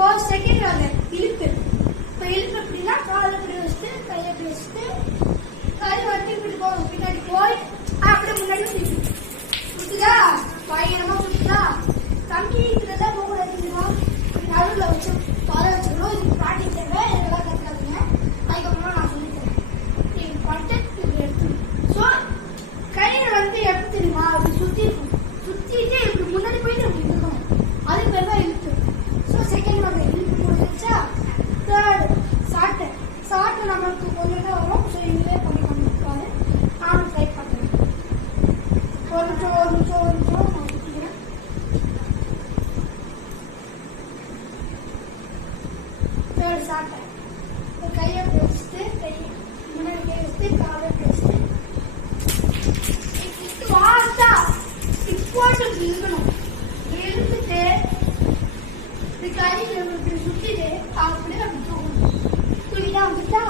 இப்போ செகண்ட் வாங்க இழுப்பு. இப்போ இழுப்பு எப்படின்னா காலை இப்படி வச்சுட்டு கையை இப்படி வச்சுட்டு கை வந்து இப்படி போகும், பின்னாடி போய் அப்படியே முன்னாடி சுத்துதா, பயங்கரமா சுத்துதா. தம்பி இதுலதான் போகக்கூடாதுங்களா, நடுவில் வச்சு பல வச்சுக்கணும். இதுக்கு ப்ராக்டிஸ் தேவை, இதெல்லாம் கற்றுக்காதீங்க. அதுக்கப்புறம் நான் சொல்லித்தரேன். நீங்க பண்ணிட்டு இப்படி எடுத்துக்கணும். ஸோ கையில வந்து எப்படி தெரியுமா, அப்படி சுத்தி இருக்கும், சுத்திட்டு இப்படி முன்னாடி போயிட்டு அப்படி இருக்கணும். அது பேர் தான் இழுப்பு. ஸோ செகண்ட் வகை இழுப்பு முடிஞ்சிச்சா. தேர்ட் சாட்டை. சாட்டை நம்மளுக்கு கொஞ்சம் தான் வரும். ஸோ இதுவே பண்ணி பண்ணிருக்காரு. நானும் ட்ரை பண்ணுறேன். ஒரு நிமிஷம் நான் சுற்றிக்கிறேன். தேர்ட் சாட்டை. கையை வச்சுட்டு கை முன்னாடி கை வச்சுட்டு காலை வச்சுட்டு ஃபாஸ்டா போட்டு இழுக்கணும். இழுத்துட்டு கை இப்படி சுத்திட்டு அப்படியே அப்படி தூக்கணும். தூக்கிட்டா வந்துட்டா